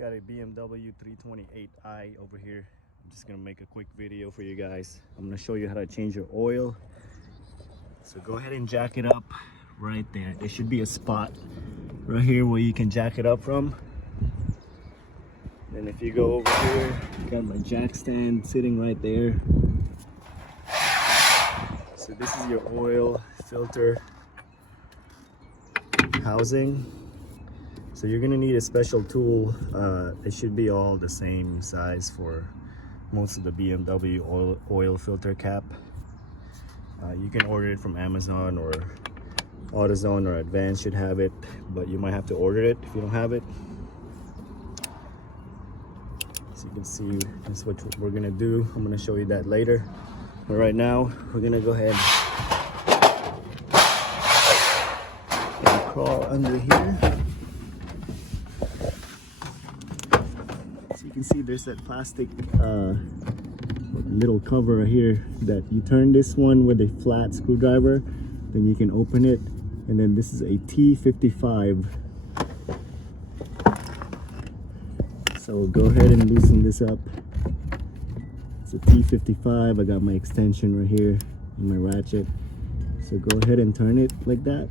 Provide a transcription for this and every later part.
Got a BMW 328i over here. I'm just gonna make a quick video for you guys. I'm gonna show you how to change your oil. So go ahead and jack it up right there. There should be a spot right here where you can jack it up from. And if you go over here, got my jack stand sitting right there. So this is your oil filter housing. So you're gonna need a special tool. It should be all the same size for most of the BMW oil filter cap. You can order it from Amazon, or AutoZone or Advance should have it, but you might have to order it if you don't have it. So you can see that's what we're gonna do. I'm gonna show you that later. But right now, we're gonna go ahead and crawl under here. So you can see there's that plastic little cover right here that you turn this one with a flat screwdriver, then you can open it. And then this is a T55. So we'll go ahead and loosen this up. It's a T55. I got my extension right here and my ratchet. So go ahead and turn it like that.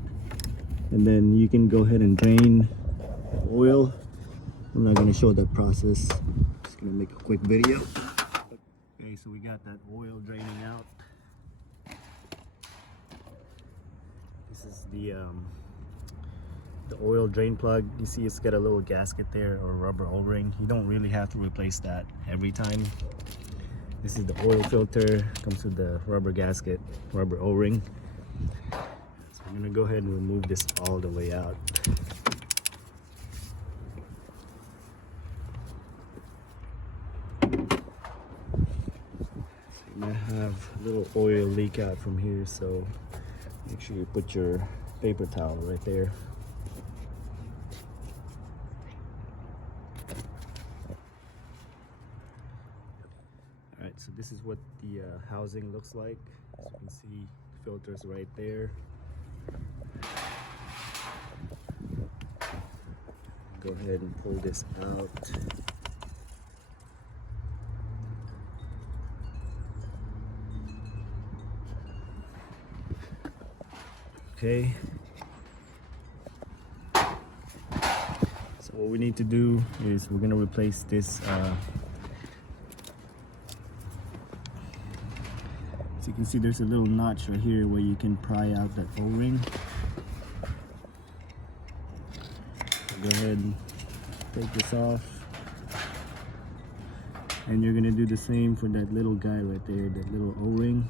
And then you can go ahead and drain the oil. I'm not going to show that process. I'm just going to make a quick video. Okay, so we got that oil draining out. This is the oil drain plug. You see it's got a little gasket there, or rubber O-ring. You don't really have to replace that every time. This is the oil filter, comes with the rubber gasket, rubber O-ring. So I'm gonna go ahead and remove this all the way out. So you might have a little oil leak out from here, so make sure you put your paper towel right there. Alright, so this is what the housing looks like. As you can see, the filter's right there. Go ahead and pull this out. Okay. So what we need to do is we're gonna replace this. So you can see there's a little notch right here where you can pry out that O-ring. So go ahead and take this off. And you're gonna do the same for that little guy right there, that little O-ring.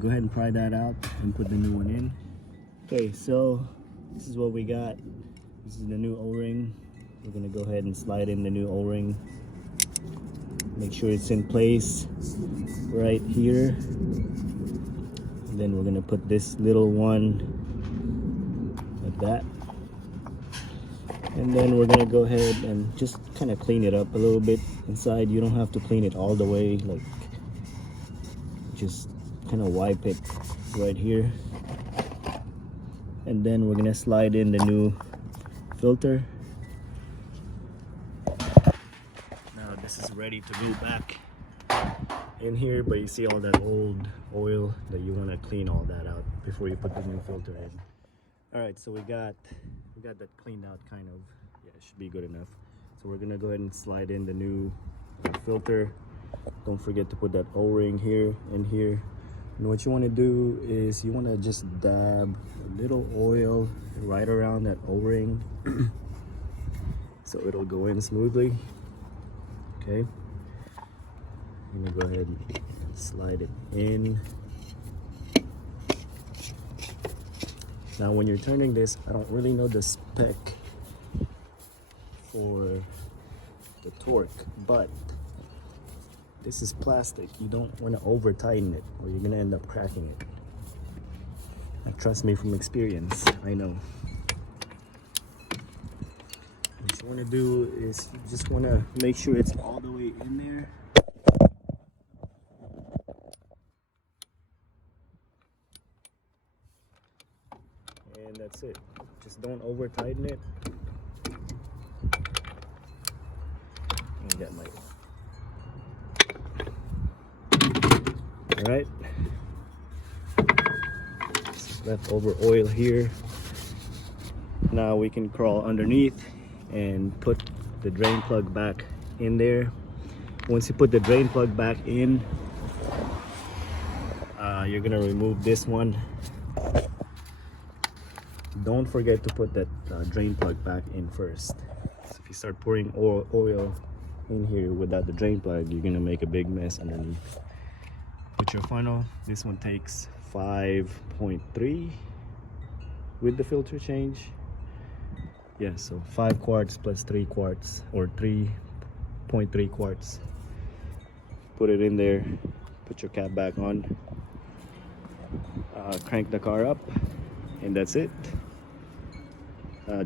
Go ahead and pry that out and put the new one in. Okay, so this is what we got. This is the new O-ring. We're gonna go ahead and slide in the new O-ring. Make sure it's in place right here. And then we're gonna put this little one like that. And then we're gonna go ahead and just kind of clean it up a little bit inside. You don't have to clean it all the way, like just kind of wipe it right here. And then we're gonna slide in the new filter. Now this is ready to go back in here, but you see all that old oil that you want to clean all that out before you put the new filter in. All right, so we got that cleaned out, kind of. Yeah, it should be good enough. So we're gonna go ahead and slide in the new filter. Don't forget to put that O-ring here and here. And what you want to do is you want to just dab a little oil right around that O-ring so it'll go in smoothly. Okay, I'm gonna go ahead and slide it in. Now when you're turning this, I don't really know the spec for the torque, but this is plastic. You don't want to over tighten it or you're gonna end up cracking it. Now, trust me from experience, I know. What you want to do is you just want to make sure it's all the way in there. And that's it. Just don't over tighten it. got my... All right, leftover oil here. Now we can crawl underneath and put the drain plug back in there. Once you put the drain plug back in, you're gonna remove this one. Don't forget to put that drain plug back in first. So if you start pouring oil in here without the drain plug, you're gonna make a big mess underneath. Put your funnel. This one takes 5.3 with the filter change. Yeah, so 5 quarts plus 3 quarts, or 3.3 quarts. Put it in there, put your cap back on, crank the car up, and that's it.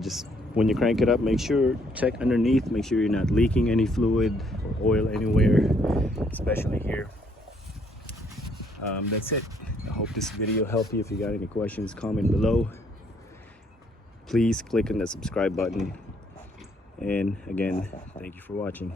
Just when you crank it up, make sure, check underneath, make sure you're not leaking any fluid or oil anywhere, especially here. That's it. I hope this video helped you. If you got any questions, comment below. Please click on the subscribe button. And again, thank you for watching.